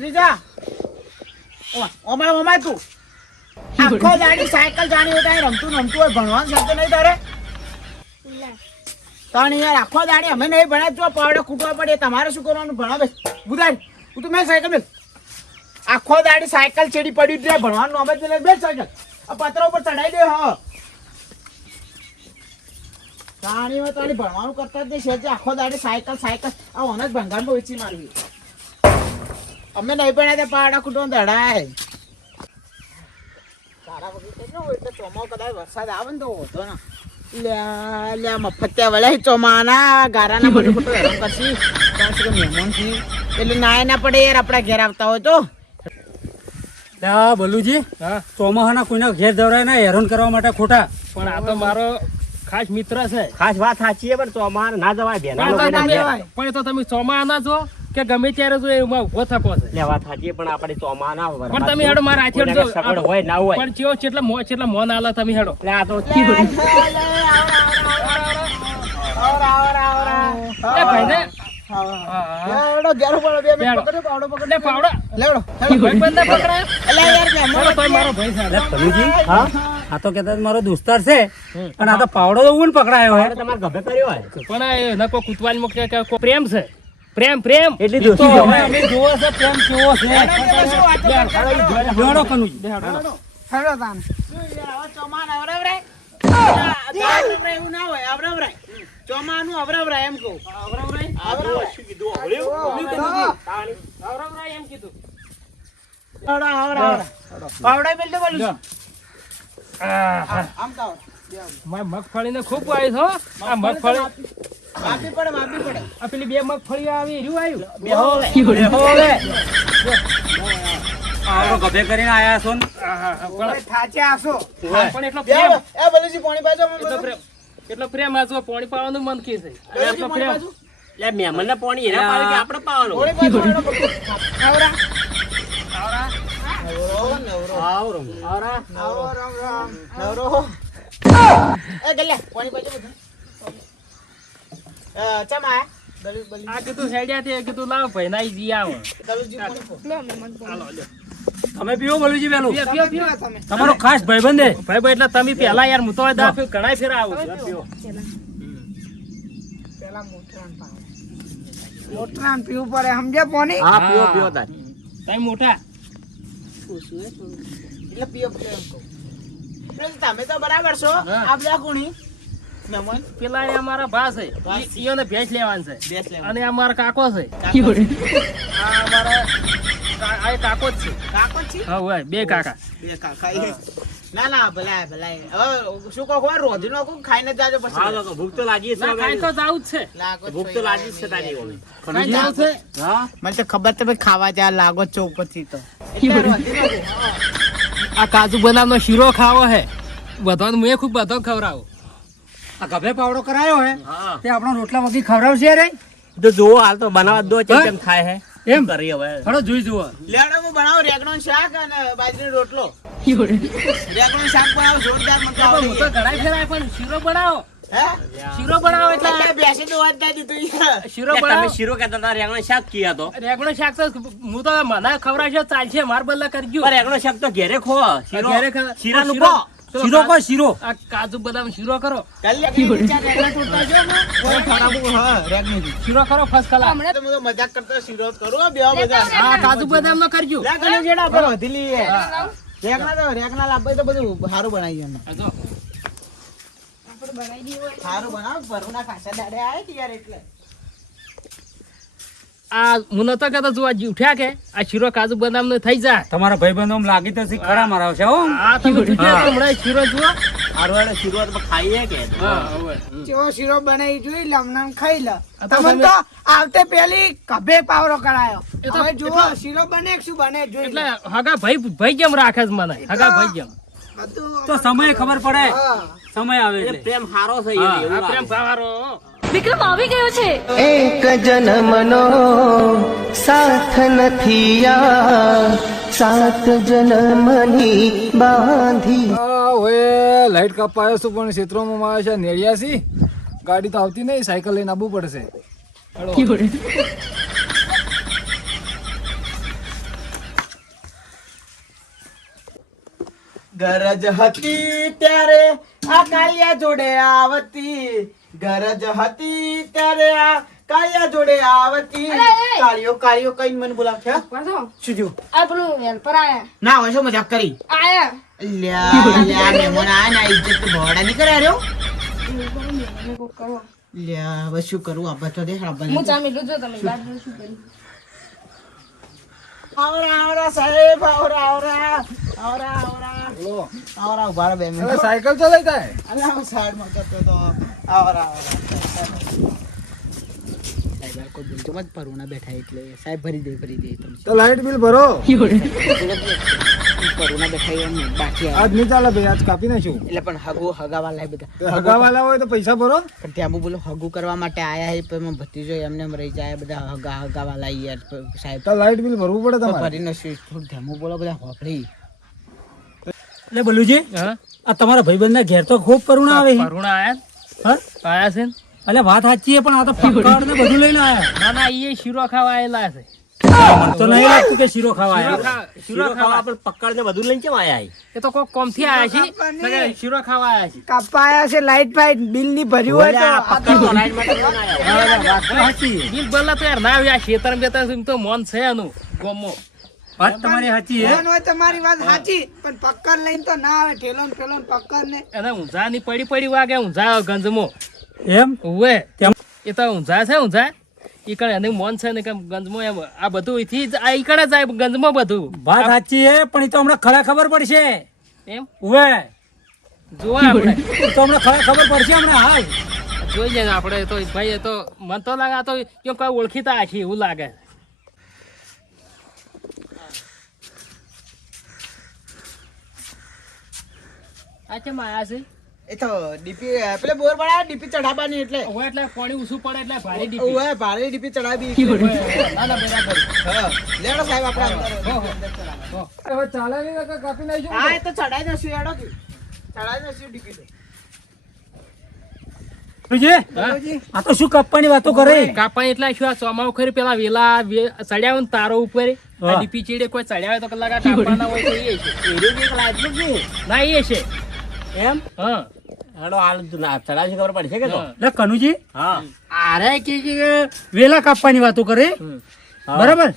ત્રીજા ઓમાય તું આખો દાડી સાયકલ જાણી હોય ત્યાં રમતું હોય ભણવાનું સાથે નહીં તારે તાણી યાર આખો દાડી અમે નહીં ભણાય તો પાવડે ખૂટવા પડે તમારે શું કરવાનું ભણાવે બુધાય હું તો મેં સાયકલ બેસ આખો દાડી સાયકલ ચેડી પડી છે ભણવાનું અમે બેસ સાયકલ આ પતરા ઉપર ચડાઈ દે હા તાણી ભણવાનું કરતા જ છે આખો દાડી સાયકલ આ ઓન જ ભંગારમાં વેચી મારવી અમે નહીં ભણ્યા ત્યાં પાવડા ખૂટવા દડાય તારા વગર એટલે ચોમાવ કદાચ વરસાદ આવે ને તો હોતો ને લે મફત્યા વળે ચોમાના ગારાના બધું ખોટું હેરાન કરશી મહેમાન થી એટલે ના પડે યાર આપણા ઘેર આવતા હોય તો બલુજી ચોમાહાના કોઈના ઘેર જવરાય ના હેરાન કરવા માટે ખોટા પણ આ તો મારો ખાસ મિત્ર છે. ખાસ વાત સાચી છે પણ ચોમાહા ના જવાય પણ એ તો તમે ચોમાહા ના જો કે ગમે ત્યારે જો એમાં ઉભો થકો છે. વાત સાચી પણ આપણે ચોમાહા ના હોય પણ તમે હેડો મારા હાથે હેડજો સગવડ હોય ના હોય પણ ચેવો કેટલા મોન આલા તમે હેડો આ તો આ તો કેતા મારો દોસ્તાર છે પણ આ તો પાવડો તો ઊન પકડાયો હોય તમારે ગભે કર્યો હોય પણ ન કોઈ કૂતવાની મુકે કે પ્રેમ છે પ્રેમ એટલી દોસ્તી અમે જોવો છે પ્રેમ કેવો છે બેડો કનુજી હેડો તાન ચોમાન આવરાવરાય એવું ના હોય આવરાવરાય ચોમાનું આવરાવરાય એમ કહું આવરાવરાય શું કીધું આવરાવરાય એમ કીધું પાવડા બેલ તો બોલું આમ કાવ મગફળી ને ખૂબ આવી છો આ મગફળી માપી પડે આ પેલી બે મગફળી આવી રહ્યું ગભે કરીને આયા છો થાચે આસો પણ એટલો પ્રેમ એ બલુજી પાણી બાજુ એટલો પ્રેમ આ જો પાણી પાવાનું મન કે છે એટલો પ્રેમ લે મહેમાન ને પાણી એના પાવે કે આપણે પાવાનું આવરા નવરો એ ગલ્યા પાણી બાજુ બધું ચમા આ કીધું હેડ્યા તે કીધું લાવ ભાઈ નાઈ જી આવો તમે પીવો બલુજી પેલું પીઓ તમારો ખાસ ભાઈબંધ છે ભાઈ એટલે તમે પેલા યાર હું તો ઘણા ફેર આવું પેલા મોટરાન પીવું પડે સમજે પાણી હા પીવો તાર તમે મોટા એટલે પીઓ એમ કહું તમે તો બરાબર છો આ બધા કોણી મહેમાન પેલા એ અમારા ભા છે ઈયોને ભેંસ લેવાનું છે અને આ મારા કાકો છે આ અમારા આ કાકો જ છે હા હોય બે કાકા ના ભલાય હવે શું કહો રોજ નો ખાઈને જાજો પછી ભૂખ તો લાગી છે ખાઈ તો જાવું જ છે ભૂખ તો લાગી છે તારી ખાઈ જાવું છે મને તો ખબર તમે ખાવા જા લાગો છો ઉપરથી તો આ કાજુ બદામનો શીરો ખાવો હે બધાને મેં ખૂબ બધો ખવડાવું આ ગભે પાવડો કરાયો હે તે આપણો રોટલા વગી ખવડાવશે રે તો જોવો હાલ તો બનાવવા દો કેમ ખાય હે એમ કરી હવે થોડો જોઈ જુઓ લેડો હું બનાવું રેગણો શાક અને બાજરીનો રોટલો રેગણો શાક બનાવો જોરદાર મને હું તો ઘણા ફેરાય પણ શીરો બનાવો હે શીરો બનાવો એટલે બેસી તો વાત ના દીધું શીરો બનાવો તમે શીરો કહેતા હતા રેગણો શાક કીયા તો રેગણો શાક તો હું તો મને ખવડાવશે ચાલશે માર બદલા કરજો રેગણો શાક તો ઘેરે ખો શીરો ઘેરે શીરાનું કો શીરો કો શીરો આ કાજુ બદામ શીરો કરો શીરો કરો ફર્સ્ટ ક્લાસ મજાક કરતો શીરો કરો બેવા બધા હા કાજુ બદામ નો કરજો રેગણા જેડા આપણે વધી લઈએ રેગણા લાવે તો બધું સારું બનાવી અમે સારું બનાવ ભરુના ખાસા દાડે આવે કે યાર એટલે આ હું નતો કહેતો તું આ ઉઠ્યા કે આ શીરો કાજુ બદામ નો થઈ જાય તમારા ભાઈબંધો લાગી તો ખરા મારાવ છે હો આ તમે હમણાં શીરો જુઓ આરવાડે શીરો તો ખાઈએ કે કેવો શીરો બનાવી જોઈ લે હમણાં ખાઈ લે તમે તો આવતે પેલી કભે પાવરો કરાયો હવે જુઓ શીરો બને શું બને જોઈ એટલે હગા ભાઈ જેમ રાખે છે મને હગા ભાઈ જેમ તો સમય ખબર પડે સમય આવે એટલે પ્રેમ હારો થઈ આ પ્રેમ ભાવારો વિક્રમ આવી ગયો છે એક જન્મનો સાથ નથી આ સાત જન્મની બાંધી ઓએ લાઈટ કપાયો છું પણ ક્ષેત્રોમાં મારે છે નેડિયાસી ગાડી તો આવતી નહીં સાયકલ લઈને આવવું પડશે ગરજ હતી ત્યારે આ કાળિયા જોડે આવતી, ગરજ હતી ત્યારે આ કાળિયા જોડે આવતી. કાળિયો કાળિયો કઈ મને બોલાવ છે શું થયું? આ પેલું હેલ્પર આયા ના હોય શું મજાક કરી? આયા લ્યા લ્યા મહેમાન આયા ના ઇજ્જત તો ભોળા ની કરે રહ્યો. કોક કરો લ્યા હવે શું કરું? આ બતો દે આ હું ચામી લો જો તમે બાદ શું કરી આવરા આવરા સાહેબ આવરા આવરા આવરા આવરા આવરા ઉભા રહો બે અરે મિનિટ. સાયકલ ચલાવી જાય અલા હું સાઈડમાં કરતો તો આવરા આવરા સાહેબ આ કોઈ બોલતો મત પરુણા બેઠા એટલે સાહેબ ભરી દે તમે તો લાઈટ બિલ ભરો. પરુણા બેઠા એમ બાકી આવે. આજ નહીં ચાલે ભાઈ, આજ કાપી નાખ્યું. એટલે પણ હગાવાલા બધા તો હગાવાલા હોય તો પૈસા ભરો. પણ ત્યાં બોલો હગું કરવા માટે આયા છે પણ ભત્રીજો એમને એમ રહી જાય બધા હગાવાલા યાર સાહેબ તો લાઈટ બિલ ભરવું પડે તમારે. ભરીને થોડું ધેમું બોલો બધા હોપડી. એટલે બોલુજી હા આ તમારા ભાઈબંધના ઘેર તો ખૂબ પરુણા આવે છે. પરુણા આયા હા? આયા છે ને? એટલે વાત સાચી છે પણ આ તો પક્કડ ને બધું લઈને આયા. ના ના એ શીરો ખાવા આયેલા છે. મને તો નહીં લાગતું કે શીરો ખાવા આયા. શીરો ખાવા પણ પકડ ને બધું લઈને કેમ આયા? એ તો કોક કોમ થી આયા છે નકર શીરો ખાવા આયા છે. કપાયા છે લાઈટ ફાઈટ બિલ ની ભર્યું હોય તો વાત તો સાચી છે. બિલ ભરલા તો યાર ના આવ્યા શેતર બેતર એમ તો મોન છે એનું ગોમો. વાત તમારી સાચી છે. તમારી વાત સાચી પણ પક્કર લઈને તો ના આવે ઠેલો પક્કર ને. એને ઊંઝા ની પડી વાગે ઊંઝા ગંજમો એમ ઉવે તેમ એ તો ઊંઝા છે ઊંઝા ઈ કણે એને મોન છે ને કે ગંજમો એમ આ બધું ઈથી જ આ ઈ કણે જાય ગંજમો બધું વાત સાચી છે પણ એ તો હમણાં ખરા ખબર પડશે. એમ ઉવે જોવા આપણે એ તો હમણાં ખરા ખબર પડશે હમણાં હાલ. જોઈ જાય આપણે તો ભાઈ એ તો મન તો લાગે આ તો કેમ કોઈ ઓળખીતા છે એવું લાગે. આ કેમ આયા છે? એ તો ડીપી પેલે બોર પડા ડીપી ચડાવવાની એટલે હવે એટલે પાણી ઊંચું પડે એટલે ભારે ડીપી. ઓય ભારે ડીપી ચડાવી ના ના બરાબર. હા લેડો સાહેબ આપણે હવે ચાલે નહીં નકર કાપી નાખ્યું. હા એ તો ચડાઈ દશું હેડો કે ચડાઈ દશું ડીપી તો. બોલુજી, આ તો શું કાપવાની વાતો કરે? કાપાની એટલે શું આ ચોમાવું ખરી પેલા વેલા ચડ્યા ને તારો ઉપર આ હા. ડીપી ચીડે કોઈ ચડ્યા હોય તો કલાક કાપવાના હોય તો એ છે. ના એ છે એમ હા હેડો હાલ ચડાવી ખબર પડશે કે તો. એટલે કનુજી આરે કે વેલા કાપવાની વાતો કરે બરાબર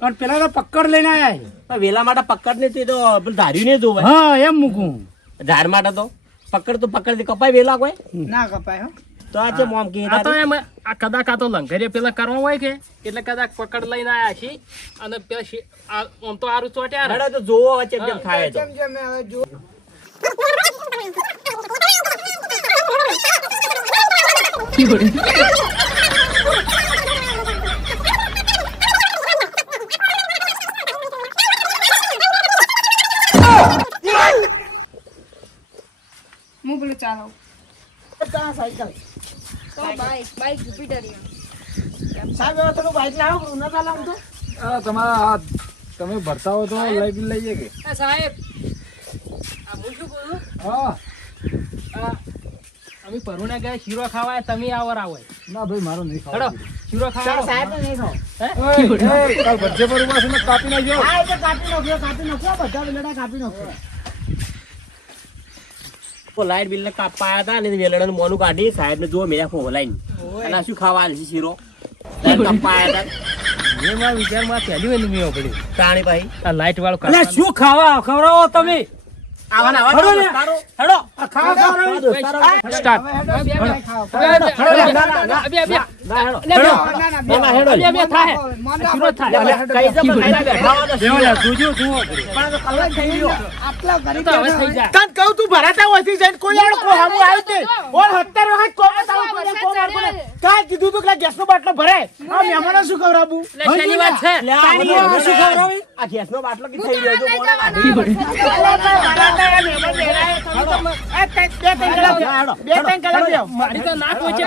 પણ પેલા તો પકડ લઈને આયા છે. વેલા માટે પકડ ને તો ધાર્યું ને જોવે હા એમ મૂકું ધાર માટે તો પકડ કપાય વેલા કોઈ ના કપાય હો. તો આ છે મોમ કે આ તો એમ આ કદાચ આ તો લંઘરે પેલા કરવા હોય કે એટલે કદાચ પકડ લઈને આયા છે અને પેલા આમ તો આરું ચોટ્યા ને. હેડો તો જોવો વચ્ચે કેમ ખાય તો જેમ મેં હવે જો હું પેલું ચાલો ત્યાં સાયકલ તો બાઈક જુપિટર સાહેબ હવે થોડું બાઈક લાવો ન ચાલે હું તો આ તમારા આ તમે ભરતા હો તો લાઈટ બિલ લઈએ કે. સાહેબ આ હું શું કહું હા અમે પરુણા ગયા શીરો ખાવા તમે આવર આવો ના ભાઈ મારો નહીં હેડો ખાવા. શીરો ખાવા સાહેબ ને નહીં ખાઓ. કાલ ભજ્જે પર ઉભા છે ને કાપી નાખ્યો. હા એ તો કાપી નાખ્યો બધા વેલડા કાપી નાખ્યો. લાઈટ બિલ ને કાપવા આવ્યા હતા ને વેલડા નું મોનું કાઢી સાહેબ ને જો મેરા ફોન લાઈન અને આ શું ખાવા આલે છે શીરો લાઈટ કાપવા આવ્યા હતા મેં મારા વિચારમાં પહેલી વાર મેં પડ્યું તાણી ભાઈ આ લાઈટ વાળું એટલે કાઢવાનું. શું ખાવા ખવડાવો તમે? આવાના હેડો ને. તારો હેડો આ ખાવા ખવડાવો. સ્ટાર્ટ તન કહું તું ભરાતા હોયથી જઈને કોઈ આડો કો હામું આવ્યું તે ઓર 70 વખત કોમ તાવું પડે કોમ પડે કાઈ કીધું તું કે ગેસનો બાટલો ભરાય આ મહેમાનો શું ખવડાવું શનિવાર છે તારી આ શું ખવડાવી? આ ગેસનો બાટલો કે થઈ ગયો જો મોણા કાઢી બે ત્રણ કલાક બેહો. મારી તો નાક વચ્ચે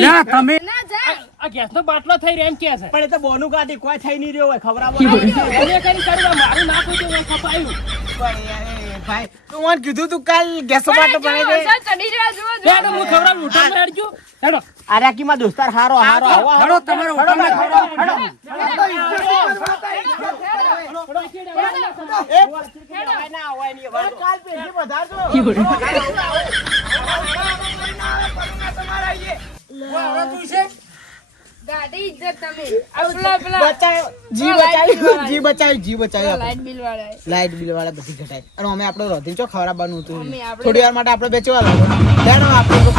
લ્યા તમે ના જા આ ગેસનો બાટલો થઈ રહ્યો એમ કે છે પણ એ તો બોનું કાઢી કોઈ થઈ નહીં રહ્યો હોય ખવડાવો એને કરી કરવા મારું નાક વચ્ચે હોય કપાયું ભાઈ તું મને કીધું તું કાલ ગેસનો બાટલો ભરાઈ દે ચડી રહ્યા જુઓ હેડો હું ખવડાવું ઉઠાડ હેડજો હેડો આ રાકીમાં દોસ્તાર હારો હારો આવો હેડો તમારે હોટલમાં ખવડાવો. હેડો. કાલ પેઢી વધારજો. હવે તું છે ગાડી ઇજ્જત તમે આ પેલા બચાવ્યો. જી બચાવ્યું, જી બચાવ્યું, જી બચાવ્યું. લાઈટ બિલ વાળા લાઈટ બિલ વાળા બધી ઘટાય અને અમે આપણે રોધી ચો ખવડાવવાનું હતું અમે આપણે- થોડી વાર માટે આપણે બેચવા લાગો આપણે તો